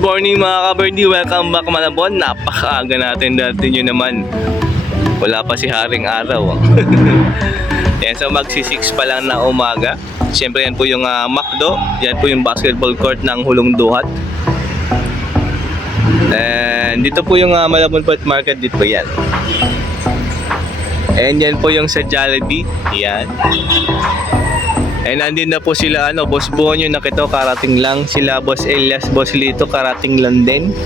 Good morning mga ka-birdie, welcome back Malabon. Napakaaga natin dati nyo naman. Wala pa si Haring Araw. Yan, so magsi-6 pa lang na umaga. Siyempre yan po yung McDo. Yan po yung basketball court ng Hulong Duhat. And dito po yung Malabon Pet Market, dito po yan. And yan po yung sa Jollibee. Yan. And nandun na po sila, Boss Bonyo nakito, karating lang. Sila Boss Elias, Boss Lito, karating lang din.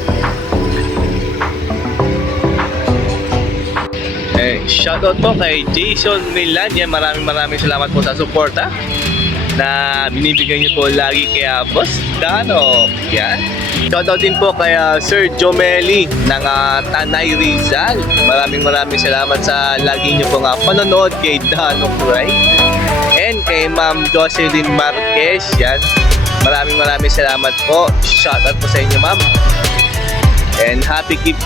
Shoutout po kay Jason Milan. Yan, maraming salamat po sa suporta na binibigyan niyo po lagi kay Boss Dano. Yan. Shoutout din po kay Sir Jomeli ng Tanay Rizal. Maraming salamat sa lagi niyo po panonood kay Dano Cry. And kay Ma'am Jocelyn Marquez. Yan. Maraming salamat po. Shoutout po sa inyo, Ma'am. And happy keep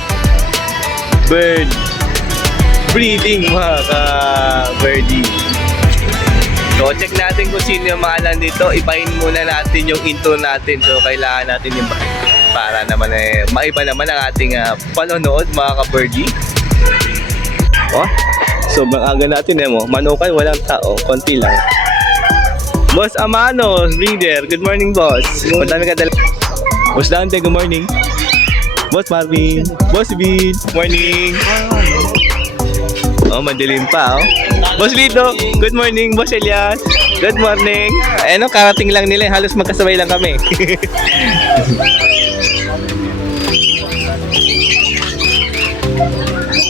bird breeding mga ka-birdie. So check natin kung sino yung mga nandito. Ipahin muna natin yung intro natin. So kailangan natin yung para naman maiba naman ang ating panonood mga ka-birdie. Oh, sobrang aga natin mo. Manukay, walang tao. Konti lang. Boss Amano, leader. Good morning, boss. Madami ka dala. Boss Dante, good morning. Boss Marvin. Boss Vin. Morning. Oh, madilim pa, oh. Boss Lito, good morning. Boss Elias, good morning. Ano, karating lang nila. Halos magkasabay lang kami.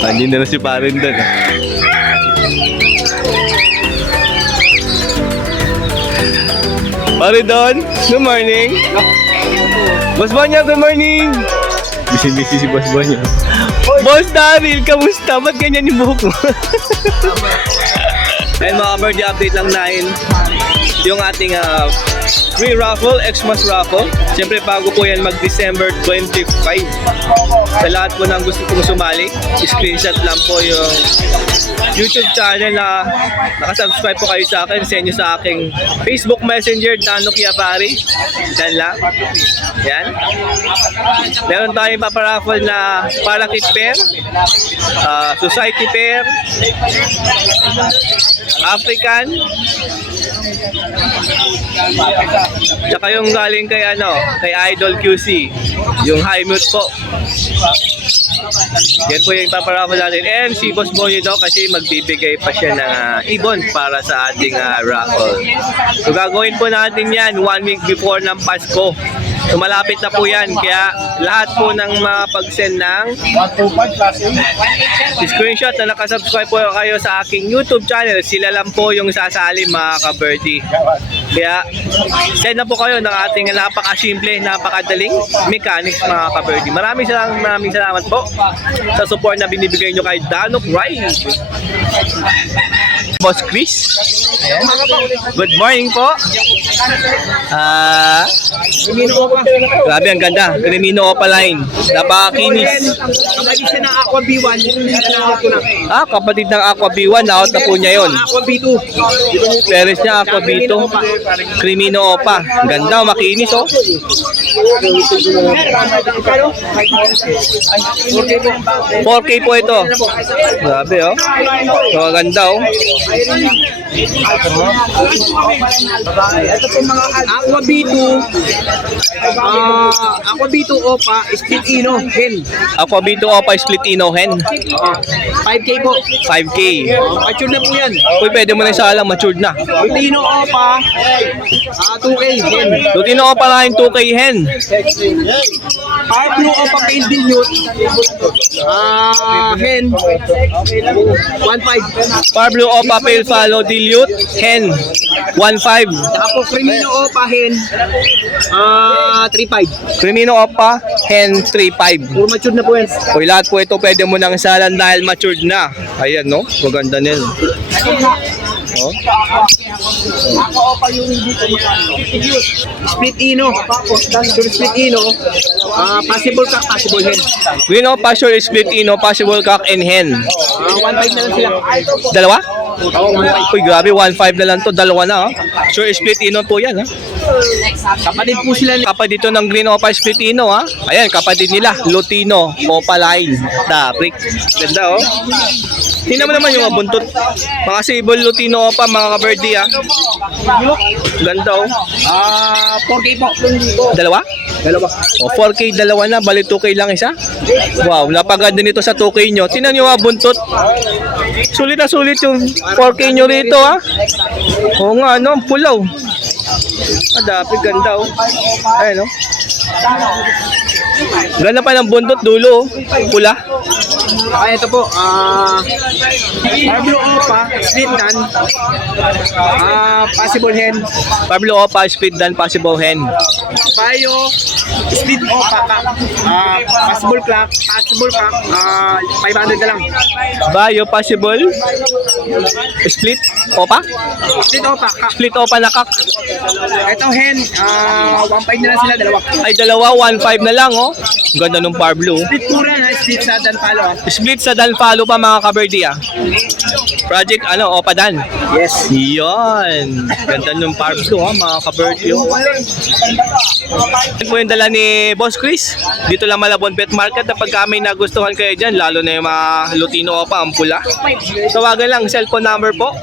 Andin na si Parin doon. Parin doon, good morning. Boss Bonyo, good morning. Busy si Boss Bonyo. Boss Daryl, kamusta? Ba't ganyan yung buhok mo? Ayun mga ka-birdie, update lang nahin yung ating free raffle, Xmas raffle. Siyempre bago po yan mag-December 25. Sa lahat po ng gusto kong sumali, screenshot lang po yung YouTube channel na nakasubscribe po kayo sa akin. Send nyo sa aking Facebook Messenger, Dano Chiavari. Yan lang. Yan. Meron tayong paparaffle na Parakit Pair, Society Pair, African, tsaka yung galing kay kay Idol QC, yung high mute po. Yan po yung paparaffle natin. And si Boss Bonyo daw kasi magbibigay pa siya ng ibon para sa ating raffle. So gagawin po natin yan 1 week before ng Pasko. So malapit na po yan, kaya lahat po ng mapag-send ng screenshot na nakasubscribe po kayo sa aking YouTube channel, sila lang po yung sasali mga ka-birdie. Kaya send na po kayo ng ating napakasimple, napakadaling mechanics mga ka-birdie. Maraming salamat po sa support na binibigay nyo kay Dano Cry. Boss Chris, good morning po. Grabe, ang ganda. Crimino Opaline. Napakakinis. Kapatid siya ng Aqua B1. Kapatid ng Aqua B1. Naot na po niya yun. Aqua B2. Peres niya Aqua B2. Crimino Opa. Ganda, makinis, oh. 4K po ito. Grabe, oh. Maganda, oh. Ito po mga Aqua B2. Aqua B2 Opa, split ino, hen. Aqua B2 Opa Split Ino Hen. 5K po. 5K. Mature na po yan. Uy, pwede mo na isa lang, matured na. Lutino Opa, 2K, hen. Lutino Opa na yung 2K Hen. Fire Blue Opa Pale Dilute, hen. 1.5. Pablo Opa Pale Follow Dilute Hen 1.5. Saka po Crimino Opa, hen. 3.5. Crimino Opa Hen 3.5. Puro mature na po yan. Uy, lahat po ito pwede mo nang salan dahil matured na. Ayan, no? Maganda nil. Oh. Split ino. Split ino. Possible cock, possible hen. Green Opa Sure Split Ino, Possible Cock and Hen. 1.5 na lang sila. Dalawa? Oo, Uy, grabe, 1.5 na lang to. Dalawa na, ha? Sure, split ino po yan, ha? kapatid po sila. Kapatid dito ng Green Opa Split Ino, ha? Ayan, kapatid nila, Lutino, Opaline, Daprik. Ganda, oh. Tingnan mo naman yung mga buntot. Mga sable Lutino Opa, mga kaberdi, ha? Ganda, oh. 4K po. Dalawa? Dalawa. O, 4K dalawa na, bali 2K lang isa. Wow, napaganda nito sa 2K nyo. Tingnan nyo mga buntot. Sulit na sulit yung 4K nyo rito, ha? Oo nga, ano, pulaw. Daprik, ganda, oh. Ayan, oh. Ganda pa ng buntot, dulo, oh. Pula. Ito po, Pablo Opa, split dan. Possible hen. Pablo Opa, Speed Dan, Possible Hen. Payo, split Opa ka. Possible clock, 500 na lang. Bayo, Possible. Split Opa. Split Opa ka. Split Opa na kak. Ito hen, 1.5 na lang sila, dalawa. Ay, dalawa, 1.5 na lang, oh. Ganda nung Pablo. Split pura na, split sa Dan Palo. Split sa Dan Follow pa, mga kaberdi, ah. Project, ano, Opa Dan. Yes. Yan. Ganda nung Pablo, ha, mga kaberdi, oh. Ito po yung dala ni Boss Chris. Dito lang Malabon Pet Market. Kapag may nagustuhan kayo dyan, lalo na yung mga Lutino Opa, ang pula. Tawagan lang, cellphone number po.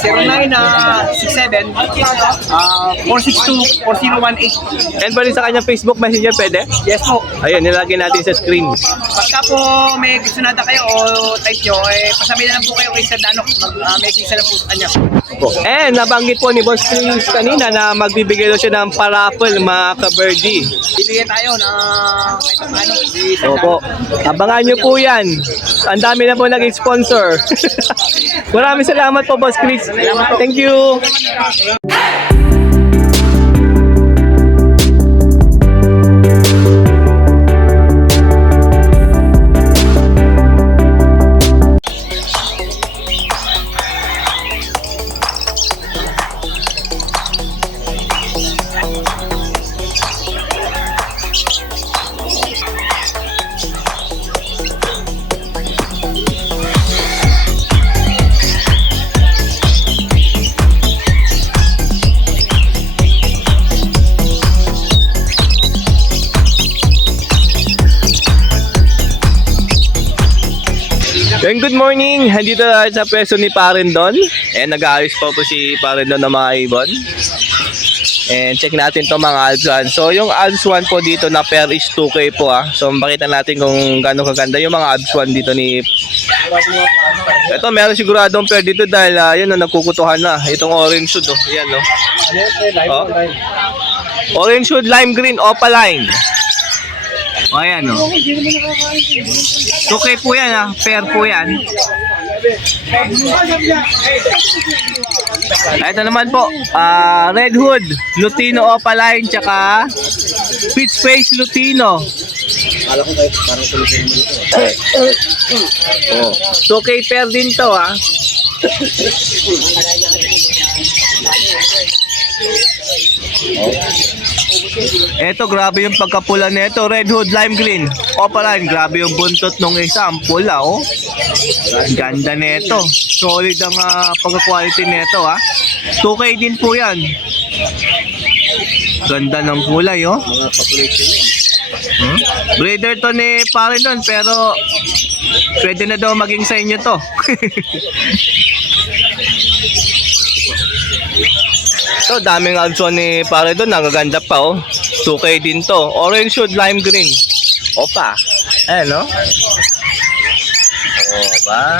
0967 462 4018. And pa rin sa kanyang Facebook Messenger, pwede? Yes po. Ayun, nilagay natin sa screen. Pagka po may gusto nata kayo o type nyo, pasabi na lang po kayo kay Sir Danok. May kisa lang po sa kanya. And nabanggit po ni Boss Chris kanina na magbibigay daw siya ng paraffle, mga kaberdi. Bibigyan tayo na kahit paano. Opo. Abangan nyo po yan. Ang dami na po naging sponsor. Maraming salamat po, Boss Chris. Thank you. And good morning! Handito tayo sa pwesto ni Parendon. And nag-aayos pa po si Parendon ng mga ibon. And check natin to mga Alps 1. So yung Alps 1 po dito na pair is 2K po, ah. So makita natin kung gaano kaganda yung mga Alps 1 dito ni... Ito meron siguradong pair dito dahil yun na nagkukutuhan na. Itong orange shoot, oh. Yan, no? Oh. Orange shoot, lime green, opaline. O, ayan, o. 2K po yan, ha. Pair po yan. Ito naman po, Red Hood, Lutino Opaline, tsaka Pitch Face Lutino. Oh. 2K pair din to, ha. Eto, grabe yung pagkapula nito. Red Hood, lime green, opaline. Grabe yung buntot nung isa. Ang pula, oh. Ganda nito. Solid ang pagka-quality nito, ha. 2K din po yan. Ganda ng kulay, oh. Mga population yun. Breeder to ni Parendon, pero pwede na daw maging sa inyo to. So, daming albson ni Parendon, nagaganda pa, oh. 2K din to. Orange shoot, lime green. Opa. Ayan, no? O, ba?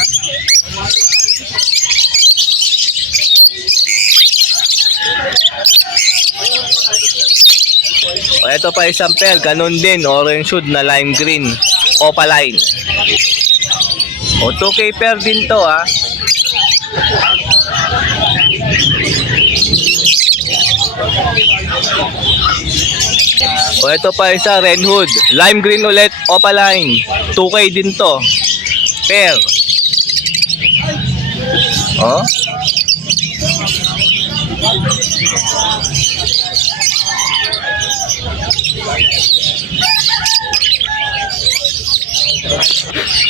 O, ito pa isang pair. Ganun din. Orange shoot na lime green. Opaline. O, 2K pair din to, ha. O, ito pa isa, Red Hood. Lime green ulit, opaline. 2K din to. Pair. O.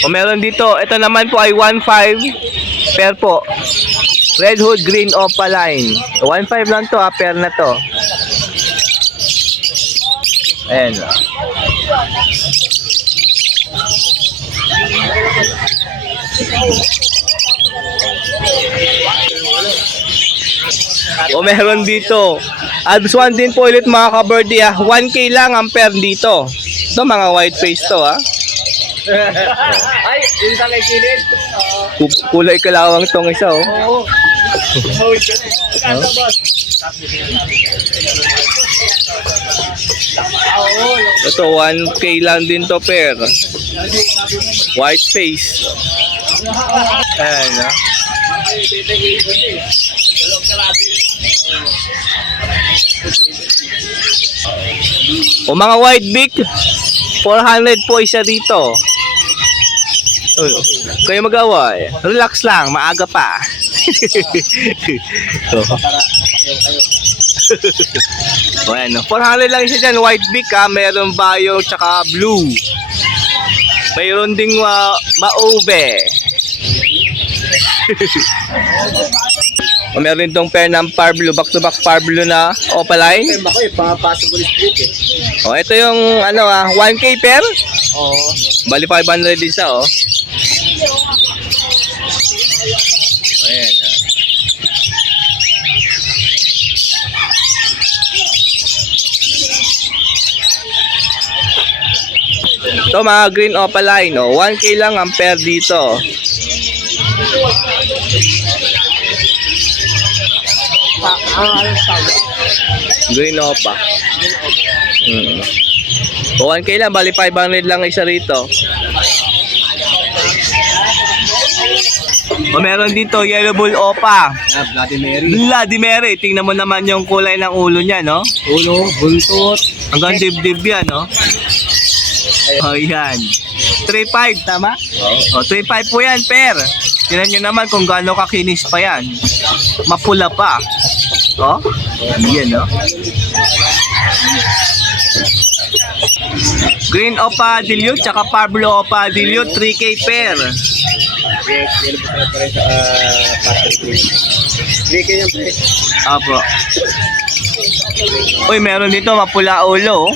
O, meron dito. Ito naman po ay 1.5 pair po. Red Hood Green Opaline. 1.5 lang to, pair na to. Ayan. O meron dito. Alps 1 din po ulit mga ka-birdie 1K lang ang pair dito. Ito mga white face to Ay, yun sa kay Kilid. Kulay kalawang tong isa Oo. Mawid ka na. Kata boss. Ito 1K lang din to pair. White face. Ayan O mga white beak 400 po isa dito. Uy, kayo mag-awa relax lang, maaga pa. O ano, 400 lang isa dyan, white beak meron bayo tsaka blue. Mayroon ding maube. O meron tong pair ng par blue, back to back par blue na opaline. Ako possible split O ito yung 1K pair. Oo. Bali 500 isa Ayan Ito mga green opaline 1K lang ang pair dito. Green opa. O 1K lang, bali 500 lang isa rito. O meron dito yellow bull opa. Bloody Mary. Bloody Mary, tingnan mo naman yung kulay ng ulo niya, no? Ulo, buntot. Hanggang dibdib yan, no? O yan. 3.5, tama? Oo. O 3.5 po yan, pair. Tingnan nyo naman kung gaano kakinis pa yan. Mapula pa. O? Yan, no? Green opa dilute, tsaka Pablo opa dilute, 3K pair. Apo. Uy, meron dito mapula ulo.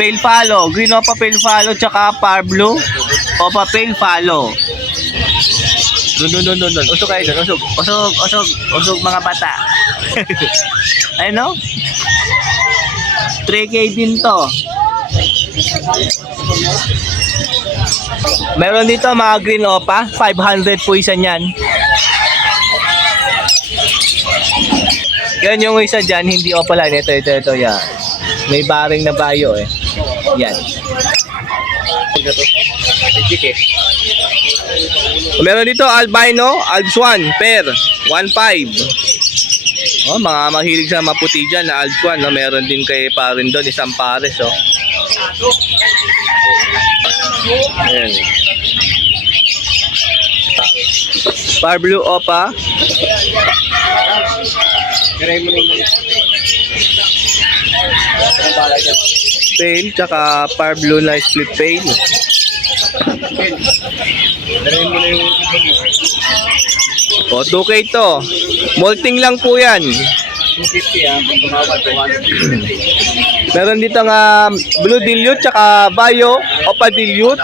Pale follow, green opa pale follow tsaka Pablo opa pale follow. Dun. Usog kayo dun. Usog mga bata. Ayun no? 3K din to. Meron dito mga green opa, 500 po isa niyan. Yan yung isa dyan, hindi opaline. Ito, yan. May baring na bayo Yan. Meron dito albino, Alps 1, pair, 1.5. Mga mahilig sa maputi dyan na Alps 1, meron din kay parin doon, isang pares, Ayan. Par blue opa. Pail, tsaka par blue na split pail. O, 2K to. Molting lang po yan. 250 Meron dito nga blue dilute, tsaka bayo, opa dilute.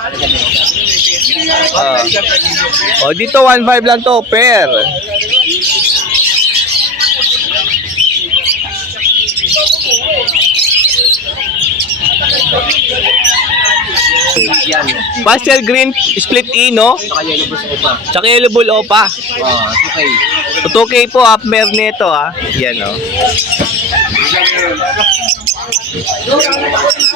O, dito 1.5 lang to, pair. Yan. Pastel green split ino, Saka yellow bus ko pa. tsaka yellow bull opa. 2K. 2K po, half pair nito Yan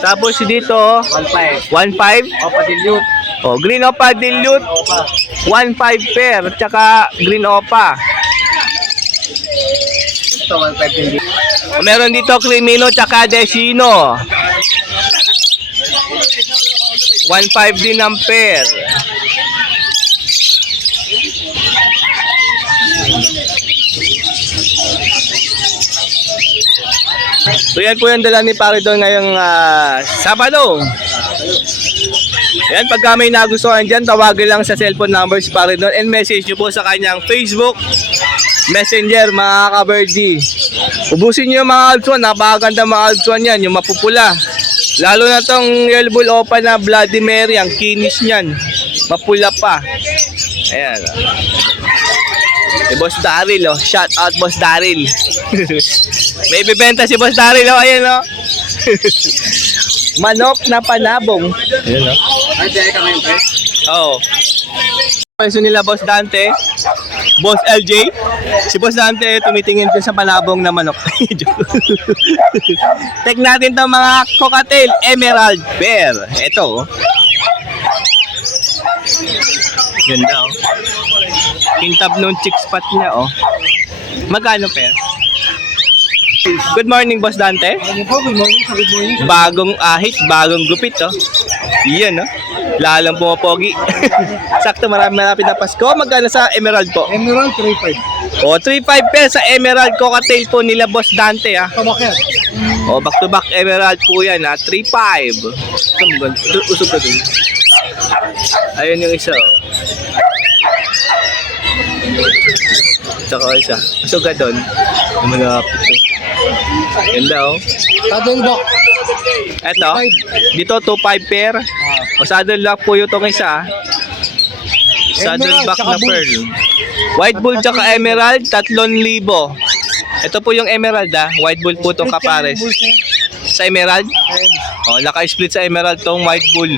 Tapos dito 1.5. 1.5. Opa dilute. Oh, green opa dilute, Opa. 1.5 pair, tsaka green opa. Ito 1.5 din. Meron dito Crimino tsaka Desino. 1.5 din ang pair. So yan po yung dala ni Pare doon ngayong Sabado. Yan, pagka may nagustuhan dyan, tawagin lang sa cellphone numbers para doon and message nyo po sa kanyang Facebook Messenger, mga ka-birdie. Ubusin nyo yung mga Alps 1, napakaganda mga Alps 1 yan, yung mapupula. Lalo na tong Yellow Bull Opa na Bloody Mary, ang kinis niyan. Mapula pa. Ayan. Si Boss Daryl, oh. Shout out Boss Daryl. May bibenta si Boss Daryl, oh. Ayan, oh. Manok na panabong. Ayan, oh. Ay, dahil ka ngayon, pre. Oo. Pwesto nila Boss Dante, Boss LJ. Si Boss Dante tumitingin din sa panabong na manok. Tek natin tong mga cocktail Emerald Pear. Ito, oh. Ganda, oh. Kintab nung chick spot niya, oh. Magkano, Pear? Good morning, Boss Dante. Ano po? Good morning. Good morning. Bagong ahit, bagong gupit, oh. Iyan, oh. Lalang pumapogi. Sakto, malapit na Pasko. Magkano sa Emerald po? Emerald 3.5. O, 3.5 pesos sa Emerald cocktail po nila Boss Dante, ah. Tamakyan. O, back to back Emerald po yan, ah. 3.5. Usog ka dun. Ayun yung isa, oh. Tsaka isa. Usog ka dun. Malapit, oh. Ganda, oh. Saddle back. Eto, dito 2.5 pair. O saddle lock po yung itong isa. Saddle Emerald, back tsaka na pearl. White bull tsaka emerald, 3,000. Ito po yung emerald, ah. White bull po itong kapares. Sa emerald? O, naka-split sa emerald tong white bull.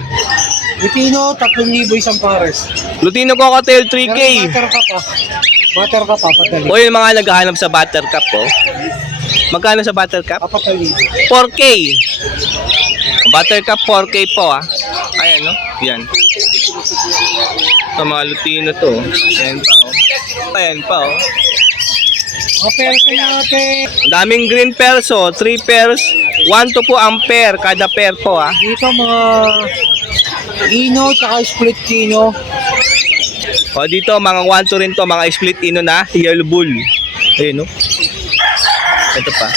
Lutino, 3,000 isang pares. Lutino Cocktail 3K. Butter ka pa. Butter ka pa, patali. O yung mga naghahanap sa buttercup po. Magkano sa buttercup? Papatali. 4K. Buttercup 4K po, ah. Ayan, no? Yan. Ito mga Lutino to. Ayan pa, oh. Ayan pa, oh. Mga perso natin. Ang daming green pairs, oh. 3 pairs. 1 to po ang pair. Kada pair po, ah. Dito mga Ino, tsaka split Kino. O dito, mga 1 to rin to. Mga split ino na. Yellow bull. Ayun, no? Ito pa.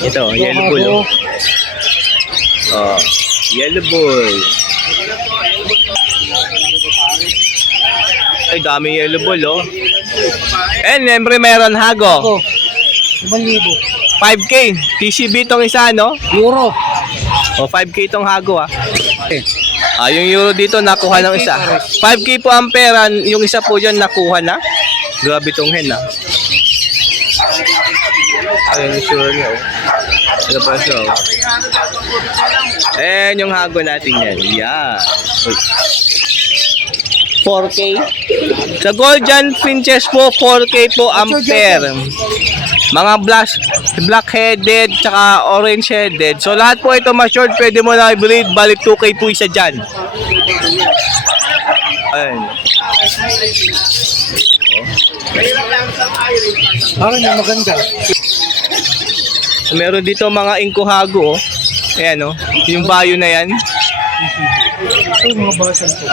Ito, yellow bull, oh. Oh, yellow bull. Ay, daming yellow bull, oh. And siyempre meron hago. Ako, 5,000. 5K. TCB tong isa, no? Euro. O, 5K tong hago, ah. Yung euro dito, nakuha ng isa. 5K po ang pera. Yung isa po dyan, nakuha na. Grabe tong hen, ah. Ayun yung sure niya, oh. Ano pa siya, oh. Ayan yung hago natin yan. Yan. Uy. 4K. Sa Golden Finches po, 4K po ang pair. Mga black-headed, tsaka orange-headed. So lahat po ito ma-short, pwede mo na i-breed. Balik 2K po isa dyan. Ayan. Parang yung maganda. Meron dito mga inkuhago, oh. Ayan, oh. Yung bayo na yan. Ito mga basan ko.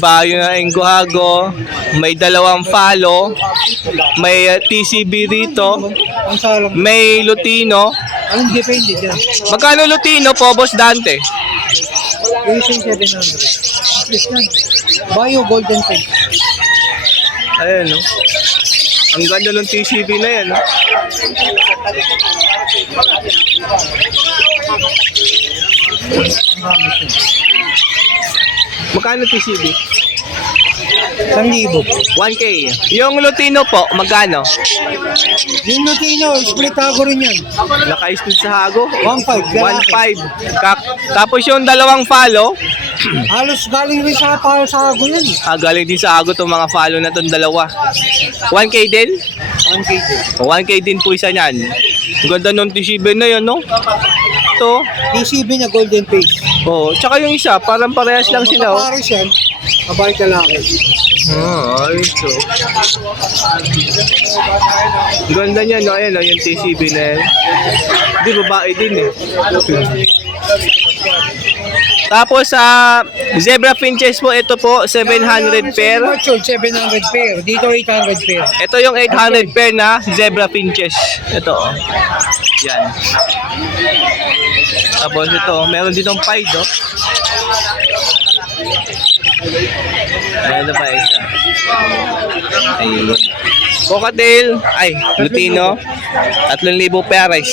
Bayo na inkuhago. May 2 follow. May TCB dito. Ang salang. May Lutino. Anong depende dyan? Magkano Lutino po, Boss Dante? Using 700. Please yan. Bio Golden Face. Ayan, no? Ang ganda ng TCB na yan, no? Magkano TCB? 1,000. 1K. Yung Lutino po, magkano? Yung Lutino, split hago rin yan. Naka-split sa hago? 1,500. 1.5. Tapos yung 2 follow, Halos galing rin sa hago yan. galing din sa hago itong mga follow na itong 2. 1K din? 1K din. 1K din po isa niyan. Ang ganda nung TCB na yun, no? Ito. TCB na Golden Face. Oh, tsaka yung isa, parang parehas lang sila, oh. Pares yan. Babae lalaki. Ayos, oh. Ganda niya, no? Ayan, oh, yung TCB na yan. Hindi, babae din, eh. Tapos sa zebra finches po, ito po 700 pair. Matured 700 pair. Dito 800 pair. Ito yung 800 pair na zebra finches. Ito, oh. Yan. Tapos ito, meron ditong pied, oh. Ayan na pa isa. Ayun. Cocktail, ay, Lutino. 3,000 peres.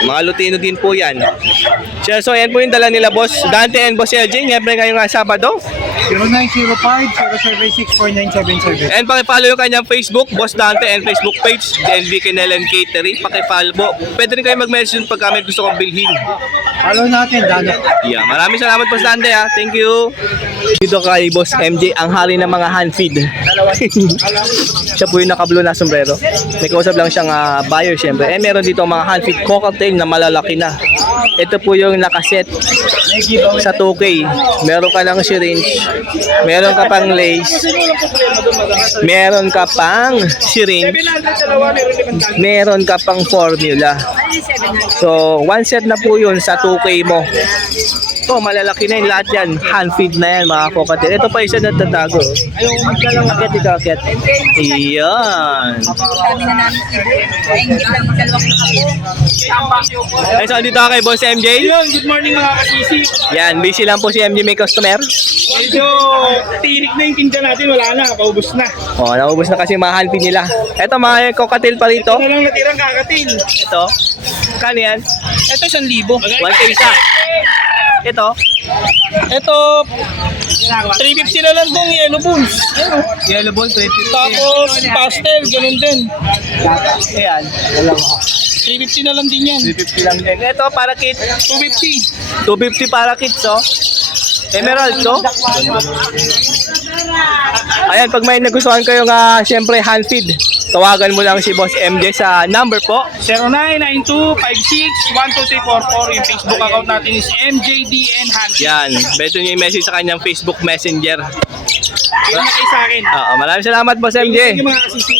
Mga Lutino din po yan. So, ayan po yung dala nila, Boss Dante and Boss LJ. Siyempre ngayong Sabado. 0905-076-4977. And pakipollow yung kanyang Facebook, Boss Dante, and Facebook page, DNB Canel and Catering. Pakipollow po. Pwede rin kayo mag-message pag kami gusto kong bilhin. Follow natin, Dano. Yeah, maraming salamat, Boss Dante, ha. Thank you. Dito kay Boss MJ, ang hari ng mga hand feed. Siya po yung naka-blue na sombrero. May kausap lang siyang buyer, syempre. Eh, meron dito mga hand feed cocktail na malalaki na. Ito po yung nakaset sa 2K. Meron ka lang syringe. Meron ka pang lace. Meron ka pang syringe. Meron ka pang formula. So, one set na po yun sa 2K mo. Ito, malalaki na yung lahat yan. Hand feed na yan, mga cocktail. Ito pa isa na tatago. Akit, ito, akit. Iyan. Ay, so, dito kay Boss MJ. Good morning mga kasisi. Yan, busy lang po si MJ, may customer. Medyo tinik na yung tinda natin, wala na, paubos na. Oh, naubos na kasi yung mga hand feed nila. Ito, mga cocktail pa rito. Ito na lang natirang kakatil. Ito. Kano yan? Ito 1,000. 1K isa. Ito. Ito 350 na lang tong yellow balls. Ayun, Yellow ball, 20. tapos pastel, ganun din. Ayan. 350 na lang din yan. 350 lang din. Ito, para kit. 250. 250 para kits, oh. Emerald, to. Ayan, pag may nagustuhan kayo nga, siyempre, hand feed, tawagan mo lang si Boss MJ sa number po. 099256-12344. Yung Facebook account natin is MJDN Hands. Yan, beto nyo yung message sa kanyang Facebook Messenger. Yun na kayo sa akin. Maraming salamat, Boss Thank MJ. you mga kasisi.